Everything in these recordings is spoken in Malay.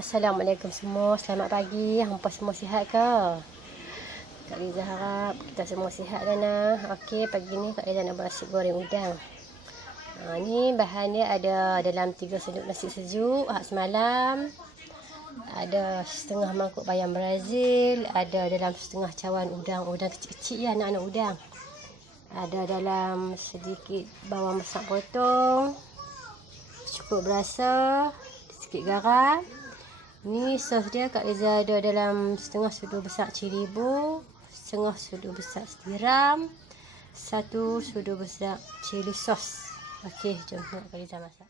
Assalamualaikum semua, selamat pagi. Hampa semua sihat ke? Kak Liza harap kita semua sihat kan lah. Okey, pagi ni Kak Liza nak buat nasi goreng udang. Ni bahan dia ada dalam 3 sendok nasi sejuk hak semalam. Ada setengah mangkuk bayam Brazil, ada dalam setengah cawan udang kecil-kecil ya, anak-anak udang. Ada dalam sedikit bawang masak potong, cukup berasa, sikit garam. Ni sos dia Kak Liza ada dalam setengah sudu besar cili bubuk, setengah sudu besar tiram, 1 sudu besar cili sos. Okey, jom tengok Kak Liza masak.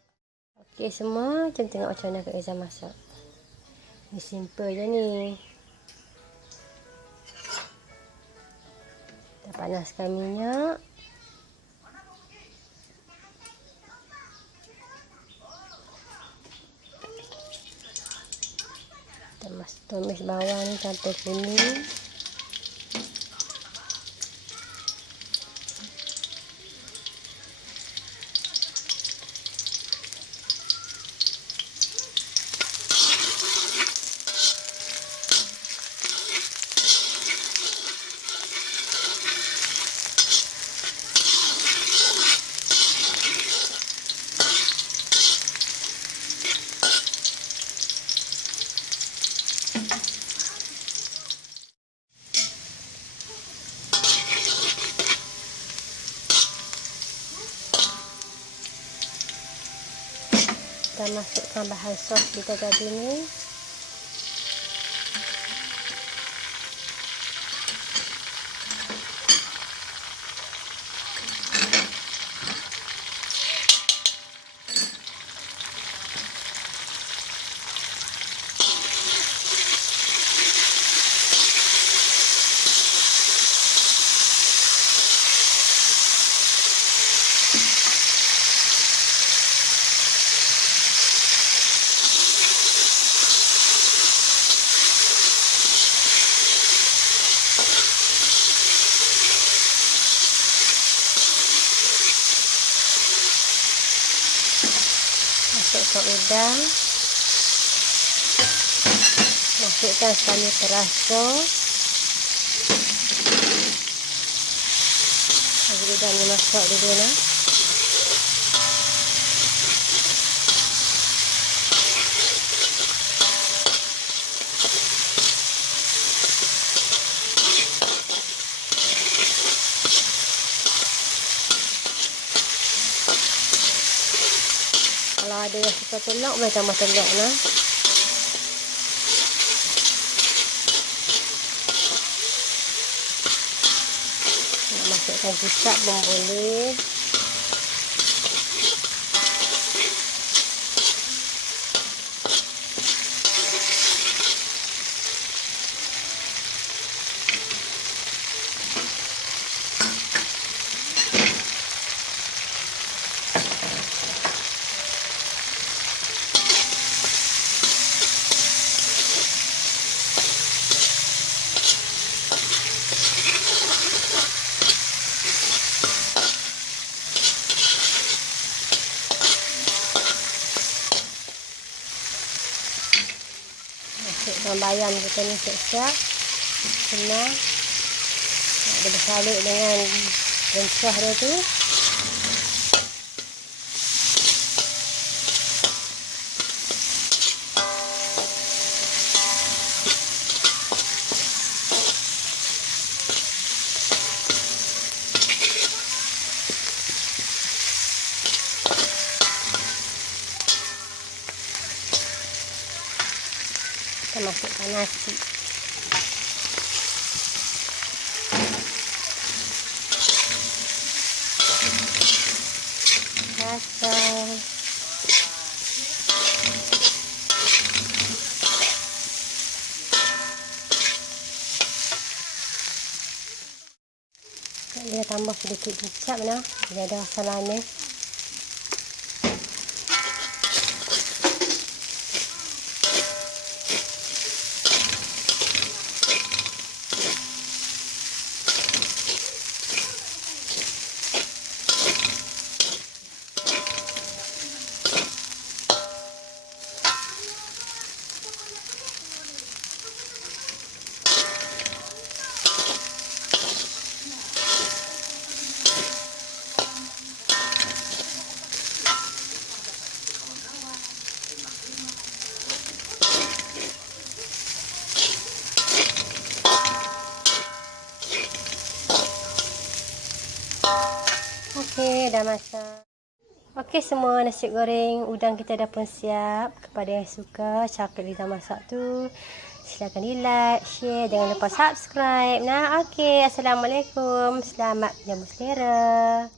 Okey semua, jom tengok macam mana Kak Liza masak. Ni simple je ni. Kita panaskan minyak. Tumis bawang ni sampai kuning. Kita masukkan bahan sos kita tadi ni. Masukkan udang, masukkan salur terasa. Bagi udang ni masak dulu lah. Kalau ada yang suka telur, boleh tambah telur lah. Nak masukkan kicap pun boleh. Masukkan bayam kita ni siap-siap. Senang. Nak bersaluk dengan rencah dia tu. Kita masukkan nasi. Kacang. Dia tambah sedikit kicap lah. Dia ada rasa manis. Okey, dah masak. Okey, semua nasi goreng udang kita dah pun siap. Kepada yang suka cara Liza masak tu, silakan di like, share, jangan lupa subscribe. Nah, okey, assalamualaikum. Selamat jamu selera.